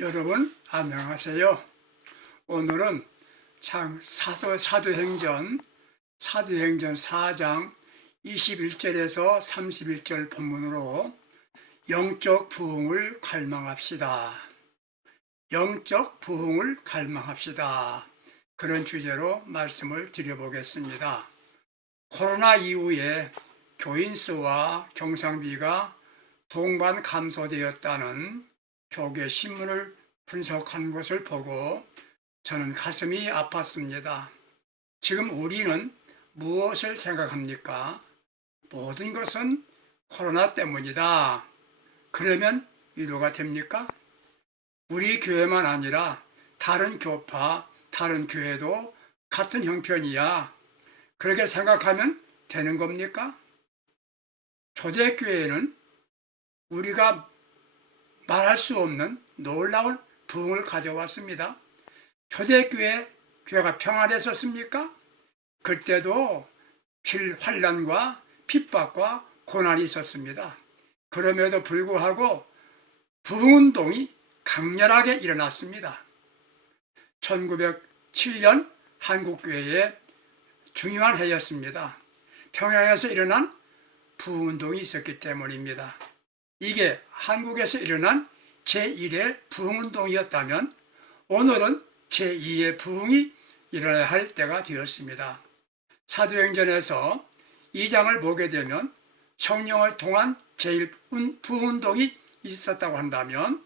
여러분 안녕하세요. 오늘은 사도행전 4장 21절에서 31절 본문으로 영적 부흥을 갈망합시다. 영적 부흥을 갈망합시다. 그런 주제로 말씀을 드려보겠습니다. 코로나 이후에 교인 수와 경상비가 동반 감소되었다는 교계 신문을 분석한 것을 보고 저는 가슴이 아팠습니다. 지금 우리는 무엇을 생각합니까? 모든 것은 코로나 때문이다. 그러면 위로가 됩니까? 우리 교회만 아니라 다른 교파, 다른 교회도 같은 형편이야. 그렇게 생각하면 되는 겁니까? 초대교회는 우리가 말할 수 없는 놀라운 부흥을 가져왔습니다. 초대교회가 평안했었습니까? 그때도 환난과 핍박과 고난이 있었습니다. 그럼에도 불구하고 부흥운동이 강렬하게 일어났습니다. 1907년 한국교회의 중요한 해였습니다. 평양에서 일어난 부흥운동이 있었기 때문입니다. 이게 한국에서 일어난 제1의 부흥운동이었다면 오늘은 제2의 부흥이 일어나야 할 때가 되었습니다. 사도행전에서 2장을 보게 되면 성령을 통한 제1부흥운동이 있었다고 한다면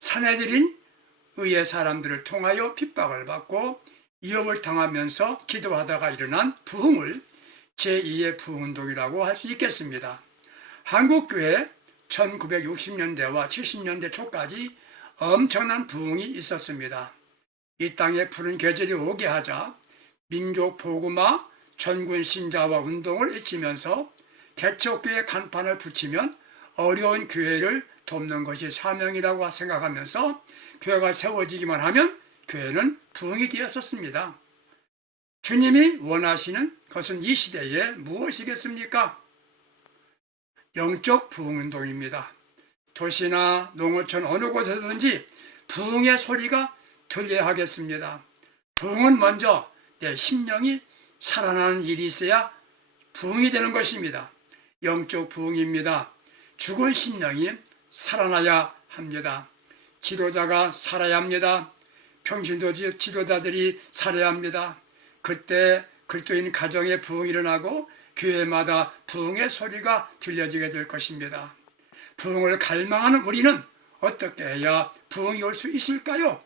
산헤드린 의의 사람들을 통하여 핍박을 받고 위협을 당하면서 기도하다가 일어난 부흥을 제2의 부흥운동이라고 할 수 있겠습니다. 한국교회 1960년대와 70년대 초까지 엄청난 부흥이 있었습니다. 이 땅에 푸른 계절이 오게 하자 민족 복음화 전군 신자와 운동을 외치면서 개척교회 간판을 붙이면 어려운 교회를 돕는 것이 사명이라고 생각하면서 교회가 세워지기만 하면 교회는 부흥이 되었었습니다. 주님이 원하시는 것은 이 시대에 무엇이겠습니까? 영적 부흥운동입니다. 도시나 농어촌 어느 곳에서든지 부흥의 소리가 들려야 하겠습니다. 부흥은 먼저 내 심령이 살아나는 일이 있어야 부흥이 되는 것입니다. 영적 부흥입니다. 죽은 심령이 살아나야 합니다. 지도자가 살아야 합니다. 평신도 지도자들이 살아야 합니다. 그때 그리스도인 가정에 부흥이 일어나고 교회마다 부흥의 소리가 들려지게 될 것입니다. 부흥을 갈망하는 우리는 어떻게 해야 부흥이 올 수 있을까요?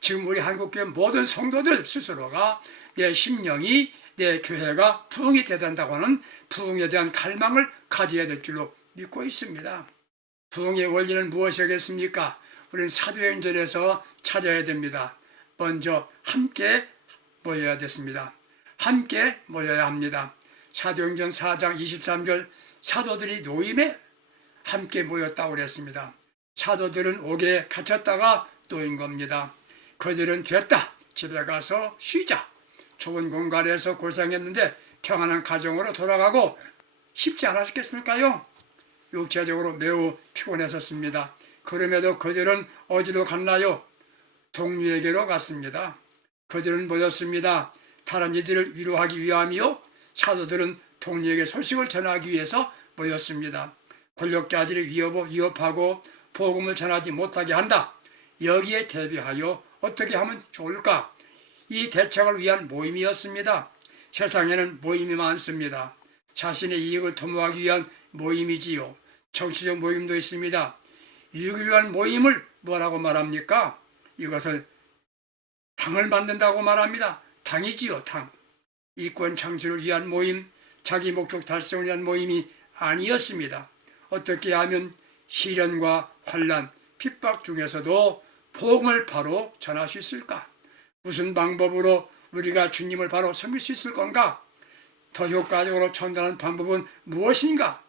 지금 우리 한국교회 모든 성도들 스스로가 내 심령이 내 교회가 부흥이 되단다고 하는 부흥에 대한 갈망을 가져야 될 줄로 믿고 있습니다. 부흥의 원리는 무엇이겠습니까? 우리는 사도행전에서 찾아야 됩니다. 먼저 함께 모여야 됐습니다. 함께 모여야 합니다. 사도행전 4장 23절 사도들이 노임에 함께 모였다고 그랬습니다. 사도들은 옥에 갇혔다가 놓인 겁니다. 그들은 됐다. 집에 가서 쉬자. 좁은 공간에서 고생했는데 평안한 가정으로 돌아가고 쉽지 않았겠을까요? 육체적으로 매우 피곤했었습니다. 그럼에도 그들은 어디로 갔나요? 동료에게로 갔습니다. 그들은 모였습니다. 다른 이들을 위로하기 위함이요. 사도들은 동료에게 소식을 전하기 위해서 모였습니다. 권력자들이 위협하고 복음을 전하지 못하게 한다. 여기에 대비하여 어떻게 하면 좋을까? 이 대책을 위한 모임이었습니다. 세상에는 모임이 많습니다. 자신의 이익을 도모하기 위한 모임이지요. 정치적 모임도 있습니다. 이익을 위한 모임을 뭐라고 말합니까? 이것을 당을 만든다고 말합니다. 당이지요, 당. 이권 창출을 위한 모임, 자기 목적 달성을 위한 모임이 아니었습니다. 어떻게 하면 시련과 환난, 핍박 중에서도 복음을 바로 전할 수 있을까? 무슨 방법으로 우리가 주님을 바로 섬길 수 있을 건가? 더 효과적으로 전달하는 방법은 무엇인가?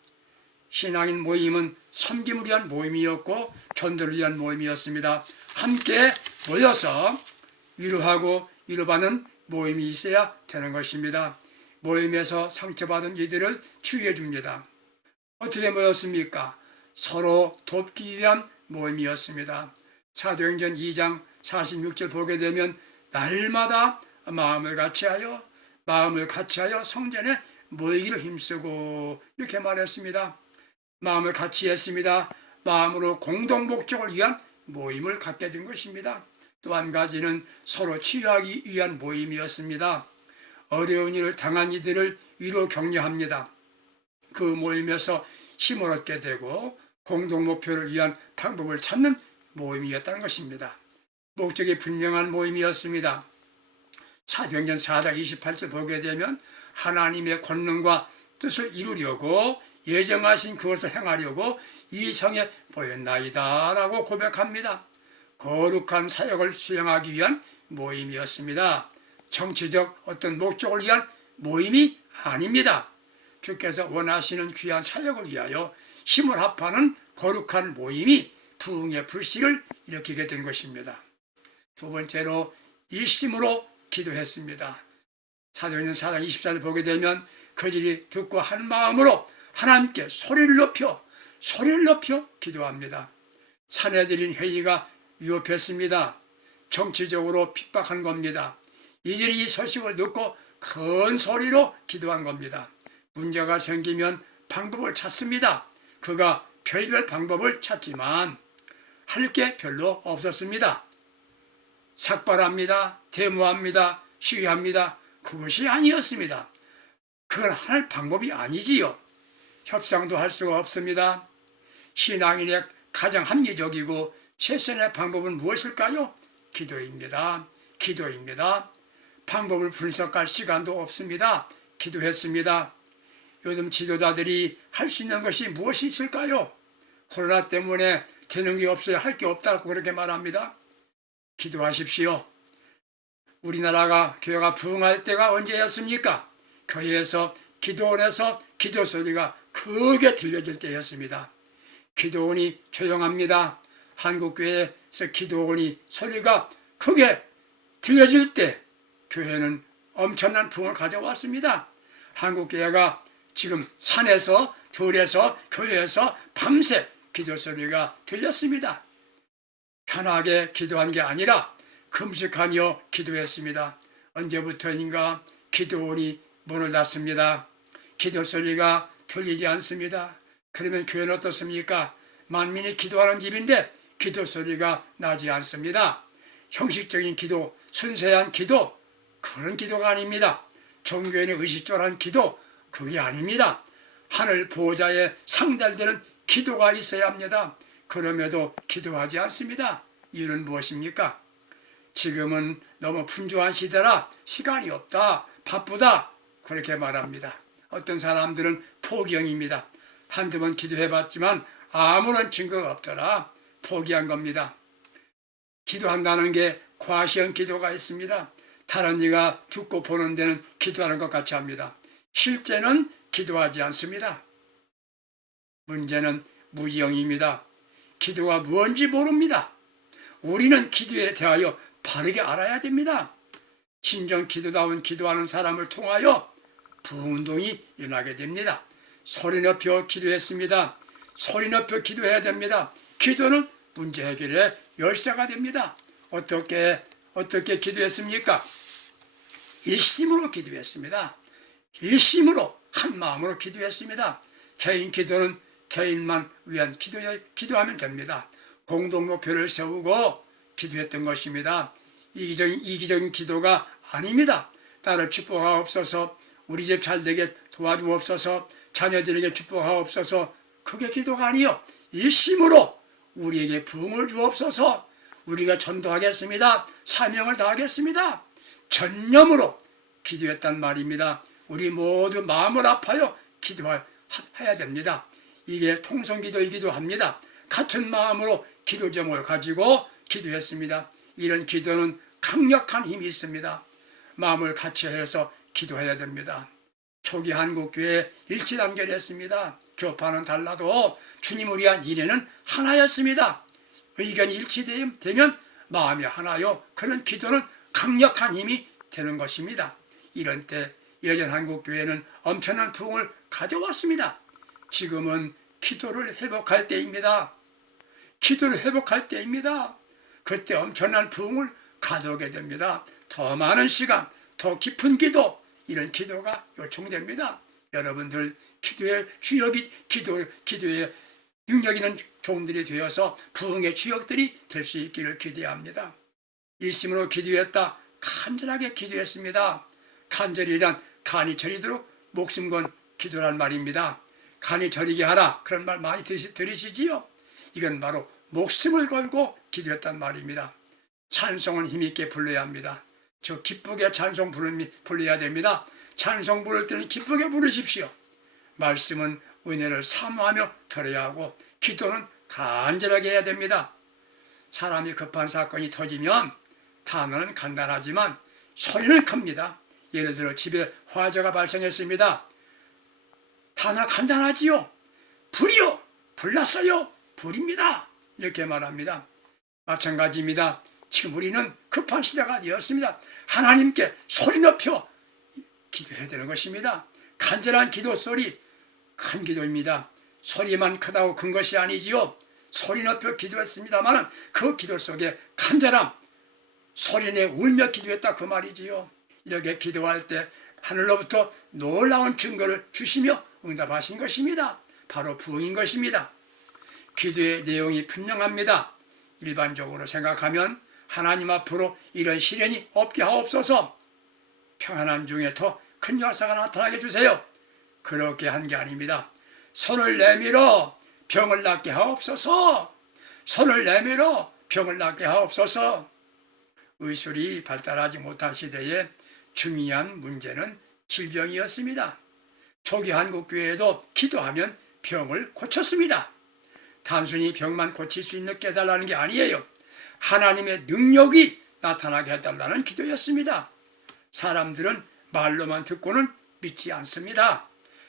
신앙인 모임은 섬김을 위한 모임이었고 전도를 위한 모임이었습니다. 함께 모여서 위로하고 위로받는 모임이 있어야 되는 것입니다. 모임에서 상처받은 이들을 치유해 줍니다. 어떻게 모였습니까? 서로 돕기 위한 모임이었습니다. 사도행전 2장 46절 보게 되면 날마다 마음을 같이하여 성전에 모이기를 힘쓰고 이렇게 말했습니다. 마음을 같이 했습니다. 마음으로 공동 목적을 위한 모임을 갖게 된 것입니다. 또 한 가지는 서로 치유하기 위한 모임이었습니다. 어려운 일을 당한 이들을 위로 격려합니다. 그 모임에서 힘을 얻게 되고 공동 목표를 위한 방법을 찾는 모임이었다는 것입니다. 목적이 분명한 모임이었습니다. 사도행전 4장 28절 보게 되면 하나님의 권능과 뜻을 이루려고 예정하신 그것을 행하려고 이 성에 보였나이다 라고 고백합니다. 거룩한 사역을 수행하기 위한 모임이었습니다. 정치적 어떤 목적을 위한 모임이 아닙니다. 주께서 원하시는 귀한 사역을 위하여 힘을 합하는 거룩한 모임이 부흥의 불씨를 일으키게 된 것입니다. 두 번째로 일심으로 기도했습니다. 사도행전 4장 24절 보게 되면 그들이 듣고 한 마음으로 하나님께 소리를 높여 기도합니다. 사내들인 회의가 위협했습니다. 정치적으로 핍박한 겁니다. 이들이 이 소식을 듣고 큰 소리로 기도한 겁니다. 문제가 생기면 방법을 찾습니다. 그가 별별 방법을 찾지만 할 게 별로 없었습니다. 삭발합니다. 데모합니다. 시위합니다. 그것이 아니었습니다. 그걸 할 방법이 아니지요. 협상도 할 수가 없습니다. 신앙인의 가장 합리적이고 최선의 방법은 무엇일까요? 기도입니다. 방법을 분석할 시간도 없습니다. 기도했습니다. 요즘 지도자들이 할 수 있는 것이 무엇이 있을까요? 코로나 때문에 되는 게 없어요. 할 게 없다고 그렇게 말합니다. 기도하십시오. 우리나라가 교회가 부흥할 때가 언제였습니까? 교회에서 기도원에서 기도 소리가 크게 들려질 때였습니다. 기도원이 조용합니다. 한국교회에서 기도원이 소리가 크게 들려질 때 교회는 엄청난 부흥을 가져왔습니다. 한국교회가 지금 산에서 들에서 교회에서 밤새 기도 소리가 들렸습니다. 편하게 기도한 게 아니라 금식하며 기도했습니다. 언제부터인가 기도원이 문을 닫습니다. 기도 소리가 들리지 않습니다. 그러면 교회는 어떻습니까? 만민이 기도하는 집인데 기도 소리가 나지 않습니다. 형식적인 기도, 순수한 기도, 그런 기도가 아닙니다. 종교인의 의식적인 기도, 그게 아닙니다. 하늘 보호자에 상달되는 기도가 있어야 합니다. 그럼에도 기도하지 않습니다. 이유는 무엇입니까? 지금은 너무 분주한 시대라 시간이 없다, 바쁘다, 그렇게 말합니다. 어떤 사람들은 포기형입니다. 한두 번 기도해봤지만 아무런 증거가 없더라 포기한 겁니다. 기도한다는 게 과시형 기도가 있습니다. 다른 이가 듣고 보는 데는 기도하는 것 같이 합니다. 실제는 기도하지 않습니다. 문제는 무지형입니다. 기도가 무엇인지 모릅니다. 우리는 기도에 대하여 바르게 알아야 됩니다. 진정 기도다운 기도하는 사람을 통하여 부흥운동이 일어나게 됩니다. 소리 높여 기도했습니다. 소리 높여 기도해야 됩니다. 기도는 문제 해결의 열쇠가 됩니다. 어떻게 기도했습니까? 일심으로 기도했습니다. 일심으로 한 마음으로 기도했습니다. 개인 기도는 개인만 위한 기도하면 됩니다. 공동 목표를 세우고 기도했던 것입니다. 이기적인 기도가 아닙니다. 나를 축복하옵소서, 우리 집 잘되게 도와주옵소서, 자녀들에게 축복하옵소서, 그게 기도가 아니요. 일심으로 우리에게 부흥을 주옵소서, 우리가 전도하겠습니다. 사명을 다하겠습니다. 전념으로 기도했단 말입니다. 우리 모두 마음을 아파요 기도해야 됩니다. 이게 통성기도이기도 합니다. 같은 마음으로 기도 제목을 가지고 기도했습니다. 이런 기도는 강력한 힘이 있습니다. 마음을 같이 해서 기도해야 됩니다. 초기 한국교회 일치단결했습니다. 교파는 달라도 주님을 위한 일에는 하나였습니다. 의견이 일치되면 마음이 하나요. 그런 기도는 강력한 힘이 되는 것입니다. 이런 때 예전 한국교회는 엄청난 부흥을 가져왔습니다. 지금은 기도를 회복할 때입니다. 기도를 회복할 때입니다. 그때 엄청난 부흥을 가져오게 됩니다. 더 많은 시간, 더 깊은 기도, 이런 기도가 요청됩니다. 여러분들 기도의 주역이 기도의 능력 있는 종들이 되어서 부흥의 주역들이 될 수 있기를 기대합니다. 일심으로 기도했다. 간절하게 기도했습니다. 간절이란 간이 저리도록 목숨 건 기도란 말입니다. 간이 저리게 하라, 그런 말 많이 들으시지요? 이건 바로 목숨을 걸고 기도했단 말입니다. 찬송은 힘있게 불러야 합니다. 저 기쁘게 찬송 불러야 됩니다. 찬송 부를 때는 기쁘게 부르십시오. 말씀은 은혜를 사모하며 들어야 하고 기도는 간절하게 해야 됩니다. 사람이 급한 사건이 터지면 단어는 간단하지만 소리는 큽니다. 예를 들어 집에 화재가 발생했습니다. 단어 간단하지요. 불이요, 불났어요, 불입니다, 이렇게 말합니다. 마찬가지입니다. 지금 우리는 급한 시대가 되었습니다. 하나님께 소리 높여 기도해야 되는 것입니다. 간절한 기도 소리, 큰 기도입니다. 소리만 크다고 큰 것이 아니지요. 소리 높여 기도했습니다만 그 기도 속에 간절함, 소리내 울며 기도했다, 그 말이지요. 이렇게 기도할 때 하늘로부터 놀라운 증거를 주시며 응답하신 것입니다. 바로 부흥인 것입니다. 기도의 내용이 분명합니다. 일반적으로 생각하면 하나님 앞으로 이런 시련이 없게 하옵소서, 평안한 중에 더 큰 역사가 나타나게 해주세요, 그렇게 한 게 아닙니다. 손을 내밀어 병을 낫게 하옵소서, 손을 내밀어 병을 낫게 하옵소서. 의술이 발달하지 못한 시대에 중요한 문제는 질병이었습니다. 초기 한국 교회에도 기도하면 병을 고쳤습니다. 단순히 병만 고칠 수 있는 깨달라는 게 아니에요. 하나님의 능력이 나타나게 해달라는 기도였습니다. 사람들은 말로만 듣고는 믿지 않습니다.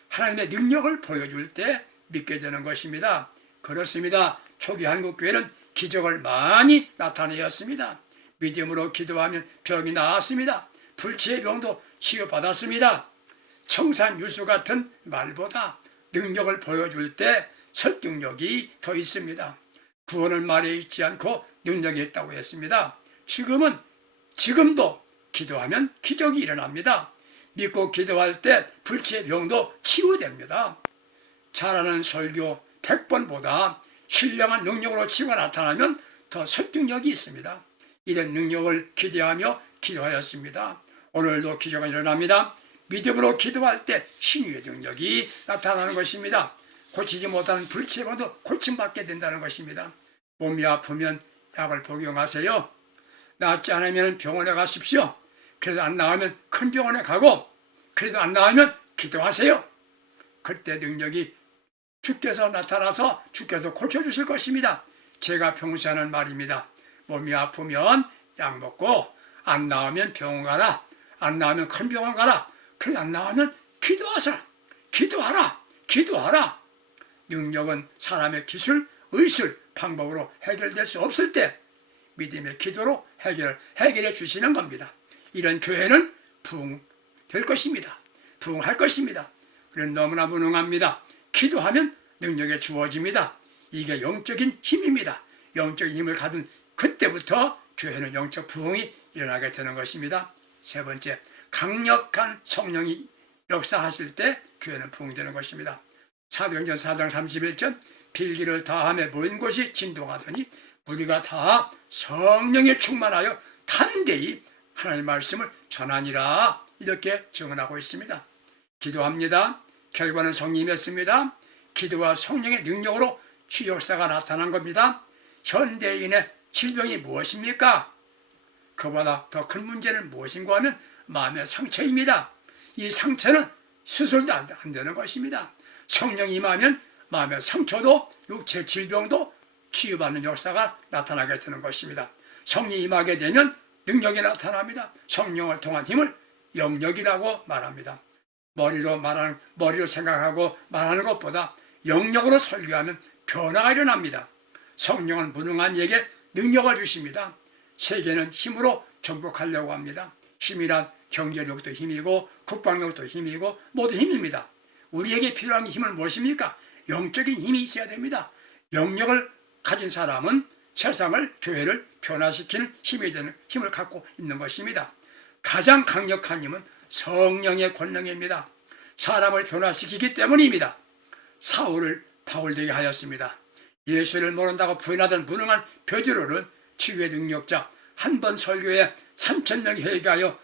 하나님의 능력을 보여줄 때 믿게 되는 것입니다. 그렇습니다. 초기 한국교회는 기적을 많이 나타내었습니다. 믿음으로 기도하면 병이 나았습니다. 불치의 병도 치유받았습니다. 청산유수 같은 말보다 능력을 보여줄 때 설득력이 더 있습니다. 구원을 말에 있지 않고 능력이 있다고 했습니다. 지금도 기도하면 기적이 일어납니다. 믿고 기도할 때 불치의 병도 치유됩니다. 잘하는 설교 100번보다 신령한 능력으로 치유가 나타나면 더 설득력이 있습니다. 이런 능력을 기대하며 기도하였습니다. 오늘도 기적이 일어납니다. 믿음으로 기도할 때 신유의 능력이 나타나는 것입니다. 고치지 못하는 불치의 병도 고침받게 된다는 것입니다. 몸이 아프면 약을 복용하세요. 낫지 않으면 병원에 가십시오. 그래도 안 나으면 큰 병원에 가고, 그래도 안 나으면 기도하세요. 그때 능력이 주께서 나타나서 주께서 고쳐주실 것입니다. 제가 평소에 하는 말입니다. 몸이 아프면 약 먹고, 안 나으면 병원 가라, 안 나으면 큰 병원 가라, 그래 안 나으면 기도하라. 능력은 사람의 기술, 의술, 방법으로 해결될 수 없을 때 믿음의 기도로 해결해 주시는 겁니다. 이런 교회는 부흥될 것입니다. 부흥할 것입니다. 우리는 너무나 무능합니다. 기도하면 능력이 주어집니다. 이게 영적인 힘입니다. 영적인 힘을 가진 그때부터 교회는 영적 부흥이 일어나게 되는 것입니다. 세 번째, 강력한 성령이 역사하실 때 교회는 부흥되는 것입니다. 사도행전 4장 31절, 필기를 다함에 모인 곳이 진동하더니 우리가 다 성령에 충만하여 담대히 하나님의 말씀을 전하니라, 이렇게 증언하고 있습니다. 기도합니다. 결과는 성령이었습니다. 기도와 성령의 능력으로 치유 역사가 나타난 겁니다. 현대인의 질병이 무엇입니까? 그보다 더 큰 문제는 무엇인가 하면 마음의 상처입니다. 이 상처는 수술도 안 되는 것입니다. 성령이 임하면 마음의 상처도 육체 질병도 치유받는 역사가 나타나게 되는 것입니다. 성령이 임하게 되면 능력이 나타납니다. 성령을 통한 힘을 영력이라고 말합니다. 머리로 생각하고 말하는 것보다 영력으로 설교하면 변화가 일어납니다. 성령은 무능한 이에게 능력을 주십니다. 세계는 힘으로 정복하려고 합니다. 힘이란 경제력도 힘이고 국방력도 힘이고 모두 힘입니다. 우리에게 필요한 힘은 무엇입니까? 영적인 힘이 있어야 됩니다. 영력을 가진 사람은 세상을, 교회를 변화시키는 힘을 갖고 있는 것입니다. 가장 강력한 힘은 성령의 권능입니다. 사람을 변화시키기 때문입니다. 사울을 바울되게 하였습니다. 예수를 모른다고 부인하던 무능한 베드로를 치유의 능력자, 한 번 설교에 3,000명이 회개하여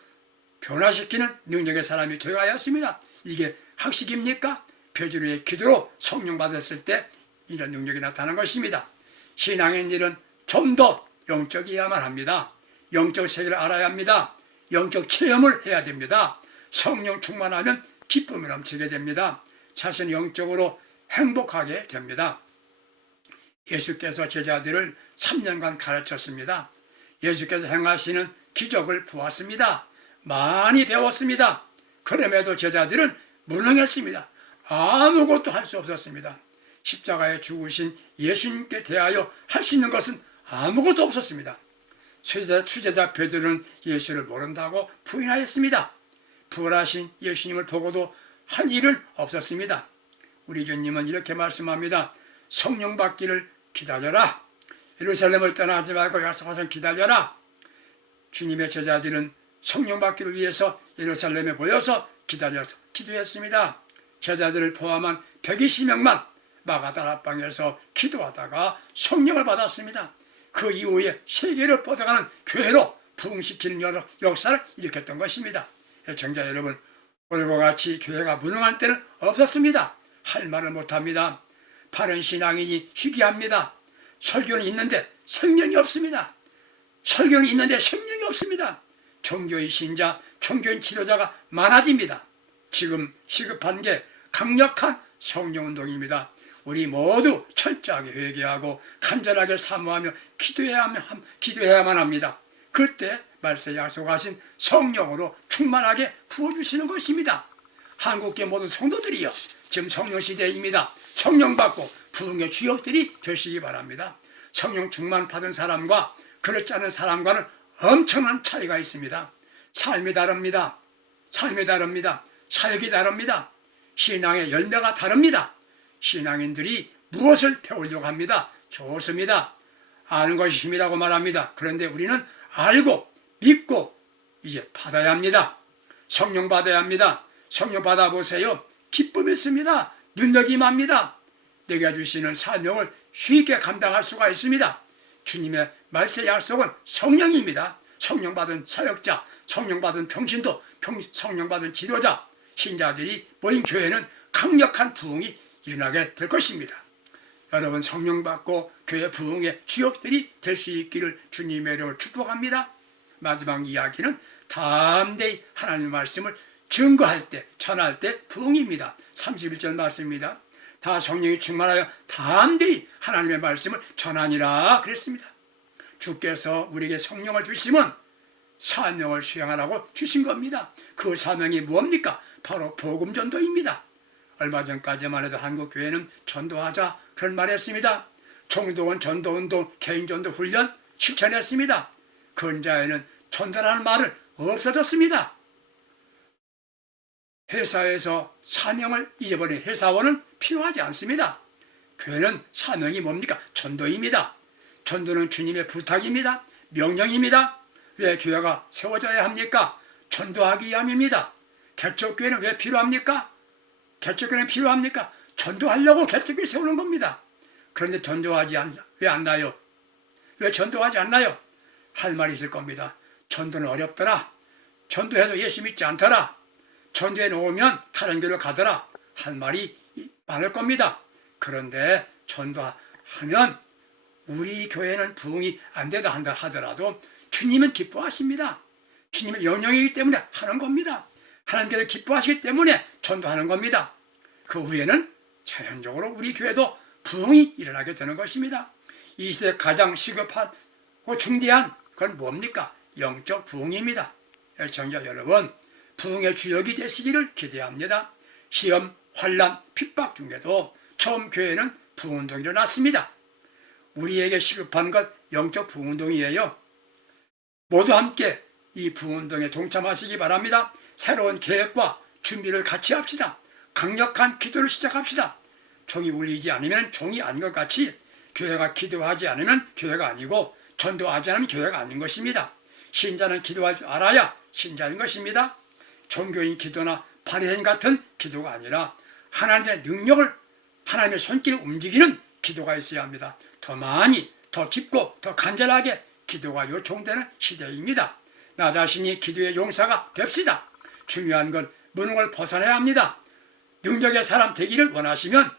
변화시키는 능력의 사람이 되어 하였습니다. 이게 학식입니까? 베드로의 기도로 성령 받았을 때 이런 능력이 나타난 것입니다. 신앙의 일은 좀 더 영적이어야만 합니다. 영적 세계를 알아야 합니다. 영적 체험을 해야 됩니다. 성령 충만하면 기쁨이 넘치게 됩니다. 자신 영적으로 행복하게 됩니다. 예수께서 제자들을 3년간 가르쳤습니다. 예수께서 행하시는 기적을 보았습니다. 많이 배웠습니다. 그럼에도 제자들은 무능했습니다. 아무것도 할 수 없었습니다. 십자가에 죽으신 예수님께 대하여 할 수 있는 것은 아무것도 없었습니다. 수제자 베드로는 예수를 모른다고 부인하였습니다. 부활하신 예수님을 보고도 할 일은 없었습니다. 우리 주님은 이렇게 말씀합니다. 성령 받기를 기다려라. 예루살렘을 떠나지 말고 약속하신 기다려라. 주님의 제자들은 성령 받기를 위해서 예루살렘에 모여서 기다려서 기도했습니다. 제자들을 포함한 120명만 마가다락방에서 기도하다가 성령을 받았습니다. 그 이후에 세계를 뻗어가는 교회로 부흥시키는 역사를 일으켰던 것입니다. 애청자 여러분, 오늘과 같이 교회가 무능할 때는 없었습니다. 할 말을 못합니다. 바른 신앙인이 희귀합니다. 설교는 있는데 생명이 없습니다. 설교는 있는데 생명이 없습니다. 종교의 신자, 종교인 지도자가 많아집니다. 지금 시급한 게 강력한 성령운동입니다. 우리 모두 철저하게 회개하고 간절하게 사모하며 기도해야만 합니다. 그때 말세 약속하신 성령으로 충만하게 부어주시는 것입니다. 한국계 모든 성도들이요, 지금 성령 시대입니다. 성령 받고 부흥의 주역들이 되시기 바랍니다. 성령 충만 받은 사람과 그렇지 않은 사람과는 엄청난 차이가 있습니다. 삶이 다릅니다. 사역이 다릅니다. 신앙의 열매가 다릅니다. 신앙인들이 무엇을 배우려고 합니다. 좋습니다. 아는 것이 힘이라고 말합니다. 그런데 우리는 알고 믿고 이제 받아야 합니다. 성령 받아야 합니다. 성령 받아보세요. 기쁨이 있습니다. 능력이 임합니다. 내가 주시는 사명을 쉽게 감당할 수가 있습니다. 주님의 말세 약속은 성령입니다. 성령 받은 사역자, 성령 받은 평신도, 성령 받은 지도자, 신자들이 모인 교회는 강력한 부흥이 일어나게 될 것입니다. 여러분, 성령 받고 교회 부흥의 주역들이 될 수 있기를 주님의 이름으로 축복합니다. 마지막 이야기는 담대히 하나님의 말씀을 증거할 때, 전할 때 부흥입니다. 31절 말씀입니다. 다 성령이 충만하여 담대히 하나님의 말씀을 전하니라 그랬습니다. 주께서 우리에게 성령을 주시면 사명을 수행하라고 주신 겁니다. 그 사명이 무엇입니까? 바로 복음 전도입니다. 얼마 전까지만 해도 한국 교회는 전도하자 그런 말 했습니다. 총동원 전도운동, 개인전도 훈련 실천했습니다. 근자에는 전도라는 말을 없어졌습니다. 회사에서 사명을 잊어버린 회사원은 필요하지 않습니다. 교회는 사명이 뭡니까? 전도입니다. 전도는 주님의 부탁입니다. 명령입니다. 왜 교회가 세워져야 합니까? 전도하기 위함입니다. 개척교회는 왜 필요합니까? 개척교회는 필요합니까? 전도하려고 개척교회 세우는 겁니다. 그런데 전도하지 왜 안 나요? 왜 전도하지 않나요? 할 말이 있을 겁니다. 전도는 어렵더라. 전도해서 예수 믿지 않더라. 전도해 놓으면 다른 교회로 가더라. 할 말이 많을 겁니다. 그런데 전도하면 우리 교회는 부흥이 안 되다 한다 하더라도 주님은 기뻐하십니다. 주님의 명령이기 때문에 하는 겁니다. 하나님께서 기뻐하시기 때문에 전도하는 겁니다. 그 후에는 자연적으로 우리 교회도 부흥이 일어나게 되는 것입니다. 이 시대 가장 시급하고 중대한 건 뭡니까? 영적 부흥입니다. 애청자 여러분, 부흥의 주역이 되시기를 기대합니다. 시험, 환난, 핍박 중에도 처음 교회는 부흥운동이 일어났습니다. 우리에게 시급한 것 영적 부흥운동이에요. 모두 함께 이 부흥운동에 동참하시기 바랍니다. 새로운 계획과 준비를 같이 합시다. 강력한 기도를 시작합시다. 종이 울리지 않으면 종이 아닌 것 같이 교회가 기도하지 않으면 교회가 아니고 전도하지 않으면 교회가 아닌 것입니다. 신자는 기도할 줄 알아야 신자인 것입니다. 종교인 기도나 바리새인 같은 기도가 아니라 하나님의 능력을, 하나님의 손길을 움직이는 기도가 있어야 합니다. 더 많이, 더 깊고 더 간절하게 기도가 요청되는 시대입니다. 나 자신이 기도의 용사가 됩시다. 중요한 건 무능을 벗어내야 합니다. 능력의 사람 되기를 원하시면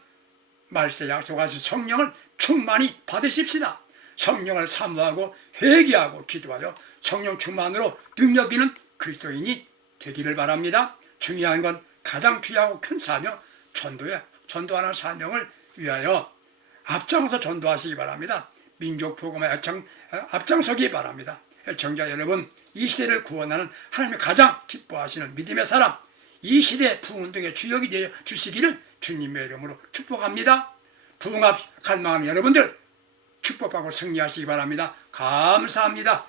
말세 약속하신 성령을 충만히 받으십시다. 성령을 사모하고 회개하고 기도하여 성령 충만으로 능력 있는 그리스도인이 되기를 바랍니다. 중요한 건 가장 귀하고 큰 사명, 전도하는 사명을 위하여 앞장서 전도하시기 바랍니다. 민족 복음에 앞장서기 바랍니다. 애청자 여러분, 이 시대를 구원하는 하나님이 가장 기뻐하시는 믿음의 사람, 이 시대 부흥등의 주역이 되어 주시기를 주님의 이름으로 축복합니다. 부흥합 갈망하는 여러분들 축복받고 승리하시기 바랍니다. 감사합니다.